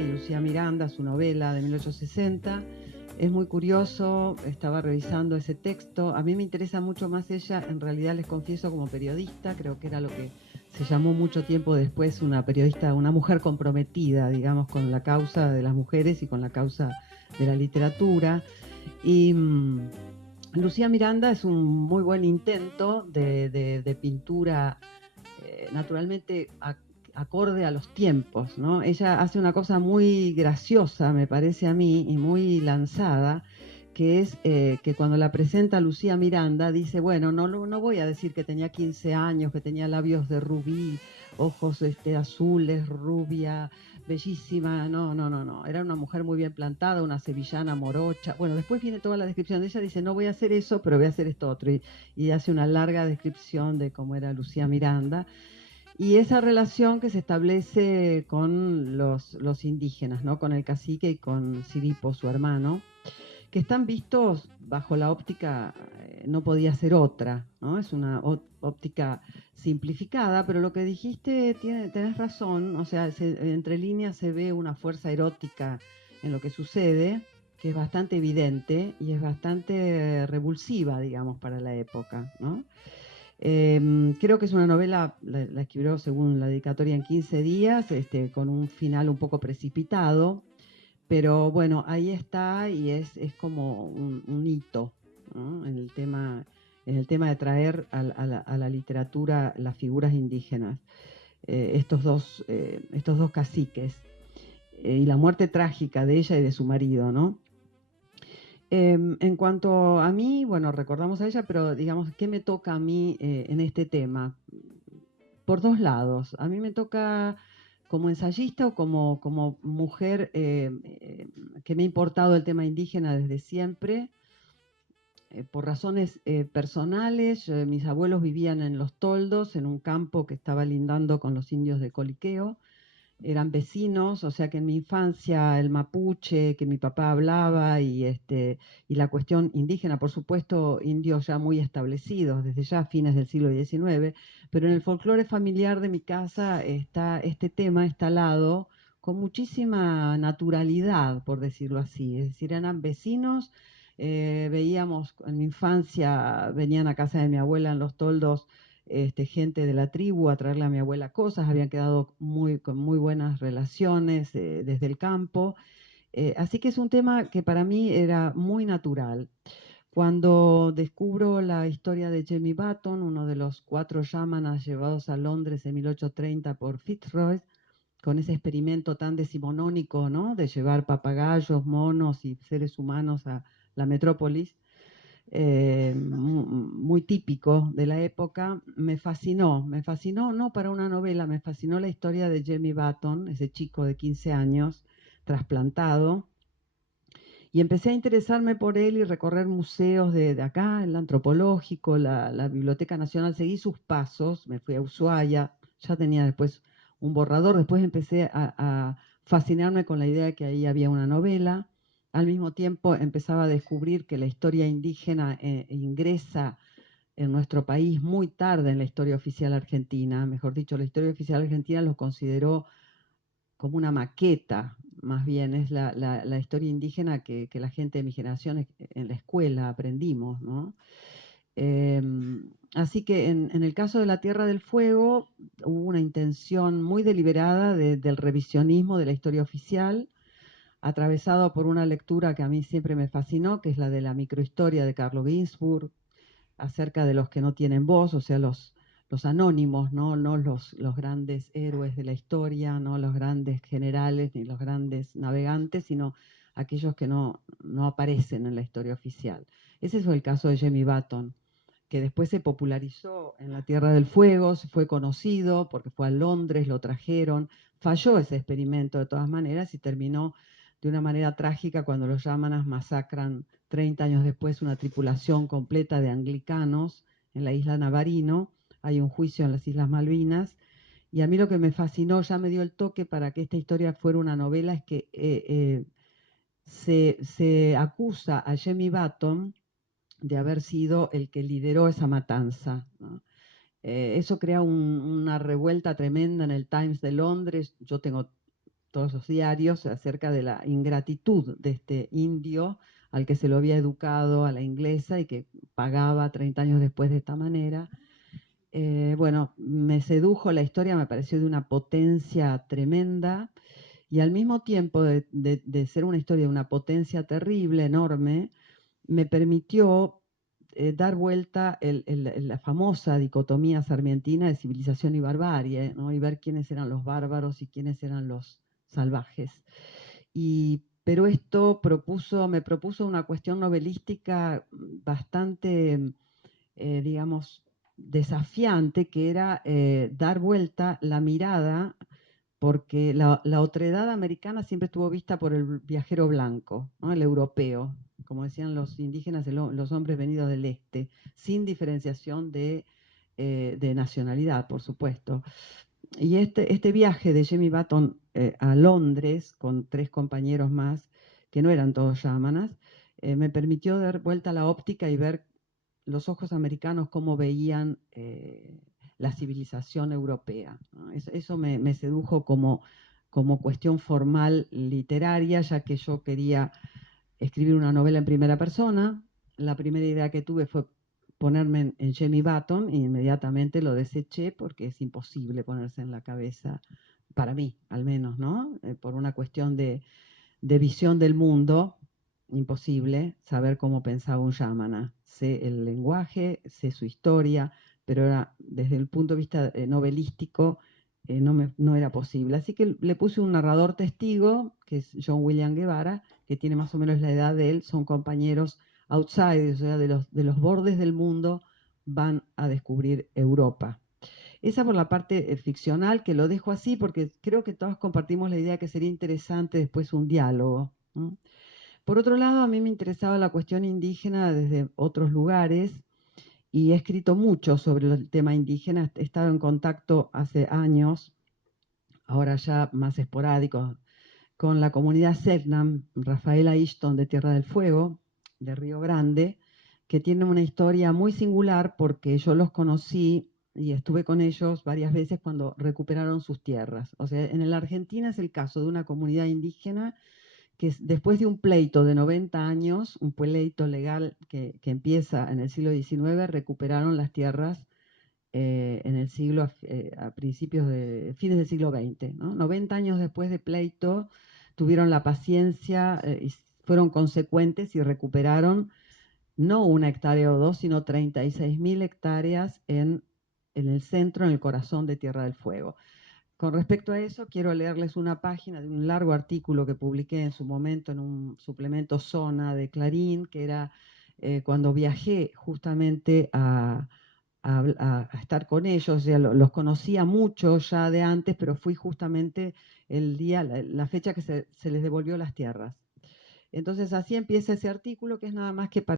y Lucía Miranda, su novela de 1860. Es muy curioso, estaba revisando ese texto. A mí me interesa mucho más ella, en realidad les confieso, como periodista, creo que era lo que se llamó mucho tiempo después una periodista, una mujer comprometida, digamos, con la causa de las mujeres y con la causa de la literatura. Y Lucía Miranda es un muy buen intento de pintura, naturalmente acorde a los tiempos, ¿no? Ella hace una cosa muy graciosa, me parece a mí, y muy lanzada, que es que cuando la presenta Lucía Miranda dice, bueno, no voy a decir que tenía 15 años, que tenía labios de rubí, ojos azules, rubia, bellísima, no, era una mujer muy bien plantada, una sevillana morocha. Bueno, después viene toda la descripción de ella, dice, no voy a hacer eso, pero voy a hacer esto otro, y hace una larga descripción de cómo era Lucía Miranda. Y esa relación que se establece con los indígenas, ¿no? Con el cacique y con Siripo, su hermano, que están vistos bajo la óptica, no podía ser otra, ¿no? Es una óptica simplificada, pero lo que dijiste, tenés razón, o sea, entre líneas se ve una fuerza erótica en lo que sucede, que es bastante evidente y es bastante revulsiva, digamos, para la época, ¿no? Creo que es una novela, la escribió según la dedicatoria en 15 días, con un final un poco precipitado, pero bueno, ahí está y es como un hito, ¿no? En el tema de traer a la literatura las figuras indígenas, estos dos caciques, y la muerte trágica de ella y de su marido, ¿no? En cuanto a mí, bueno, recordamos a ella, pero digamos, ¿qué me toca a mí en este tema? Por dos lados. A mí me toca como ensayista o como mujer que me ha importado el tema indígena desde siempre, por razones personales. Mis abuelos vivían en Los Toldos, en un campo que estaba lindando con los indios de Coliqueo. Eran vecinos, o sea que en mi infancia el mapuche que mi papá hablaba y la cuestión indígena, por supuesto, indios ya muy establecidos desde ya fines del siglo XIX, pero en el folclore familiar de mi casa está este tema instalado con muchísima naturalidad, por decirlo así. Es decir, eran vecinos, veíamos en mi infancia, venían a casa de mi abuela en Los Toldos gente de la tribu a traerle a mi abuela cosas, habían quedado con muy buenas relaciones desde el campo. Así que es un tema que para mí era muy natural. Cuando descubro la historia de Jamie Button, uno de los 4 yámanas llevados a Londres en 1830 por Fitzroy, con ese experimento tan decimonónico, ¿no? De llevar papagayos, monos y seres humanos a la metrópolis, muy típico de la época, me fascinó no para una novela, me fascinó la historia de Jamie Button, ese chico de 15 años, trasplantado, y empecé a interesarme por él y recorrer museos de acá, el antropológico, la Biblioteca Nacional, seguí sus pasos, me fui a Ushuaia, ya tenía después un borrador, después empecé a fascinarme con la idea de que ahí había una novela. Al mismo tiempo empezaba a descubrir que la historia indígena ingresa en nuestro país muy tarde en la historia oficial argentina. Mejor dicho, la historia oficial argentina lo consideró como una maqueta, más bien es la historia indígena que la gente de mi generación en la escuela aprendimos, ¿no? Eh, Así que en el caso de la Tierra del Fuego hubo una intención muy deliberada del revisionismo de la historia oficial, atravesado por una lectura que a mí siempre me fascinó, que es la de la microhistoria de Carlo Ginzburg, acerca de los que no tienen voz, o sea, los anónimos, no los grandes héroes de la historia, no los grandes generales ni los grandes navegantes, sino aquellos que no aparecen en la historia oficial. Ese fue el caso de Jamie Button, que después se popularizó en la Tierra del Fuego, se fue conocido porque fue a Londres, lo trajeron, falló ese experimento de todas maneras y terminó de una manera trágica cuando los yámanas masacran 30 años después una tripulación completa de anglicanos en la isla Navarino. Hay un juicio en las Islas Malvinas. Y a mí lo que me fascinó, ya me dio el toque para que esta historia fuera una novela, es que se acusa a Jamie Button de haber sido el que lideró esa matanza, ¿no? Eso crea una revuelta tremenda en el Times de Londres. Yo tengo todos los diarios acerca de la ingratitud de este indio al que se lo había educado a la inglesa y que pagaba 30 años después de esta manera. Bueno, me sedujo la historia, me pareció de una potencia tremenda y al mismo tiempo de ser una historia de una potencia terrible, enorme, me permitió dar vuelta la famosa dicotomía sarmientina de civilización y barbarie, ¿no? Y ver quiénes eran los bárbaros y quiénes eran los salvajes. Pero esto me propuso una cuestión novelística bastante, digamos, desafiante, que era dar vuelta la mirada, porque la otredad americana siempre estuvo vista por el viajero blanco, ¿no? El europeo, como decían los indígenas, los hombres venidos del este, sin diferenciación de nacionalidad, por supuesto. Y este viaje de Jamie Button a Londres, con 3 compañeros más, que no eran todos yámanas, me permitió dar vuelta a la óptica y ver los ojos americanos cómo veían la civilización europea, ¿no? Eso me sedujo como cuestión formal literaria, ya que yo quería escribir una novela en primera persona. La primera idea que tuve fue ponerme en Jamie Button y inmediatamente lo deseché porque es imposible ponerse en la cabeza, para mí al menos, ¿no? Por una cuestión de visión del mundo, imposible saber cómo pensaba un yámana. Sé el lenguaje, sé su historia, pero desde el punto de vista novelístico no era posible. Así que le puse un narrador testigo, que es John William Guevara, que tiene más o menos la edad de él, son compañeros outsiders, o sea, de los bordes del mundo, van a descubrir Europa. Esa por la parte ficcional, que lo dejo así porque creo que todos compartimos la idea que sería interesante después un diálogo, ¿no? Por otro lado, a mí me interesaba la cuestión indígena desde otros lugares y he escrito mucho sobre el tema indígena. He estado en contacto hace años, ahora ya más esporádico, con la comunidad Selknam, Rafaela Ishton de Tierra del Fuego, de Río Grande, que tiene una historia muy singular porque yo los conocí y estuve con ellos varias veces cuando recuperaron sus tierras. O sea, en la Argentina es el caso de una comunidad indígena que después de un pleito de 90 años, un pleito legal que empieza en el siglo XIX, recuperaron las tierras en el siglo, a principios fines del siglo XX, ¿no? 90 años después de pleito, tuvieron la paciencia y fueron consecuentes y recuperaron no 1 hectárea o 2, sino 36.000 hectáreas en el centro, en el corazón de Tierra del Fuego. Con respecto a eso, quiero leerles una página de un largo artículo que publiqué en su momento en un suplemento Zona de Clarín, que era cuando viajé justamente a estar con ellos. Ya los conocía mucho ya de antes, pero fui justamente el día, la fecha que se les devolvió las tierras. Entonces así empieza ese artículo, que es nada más que para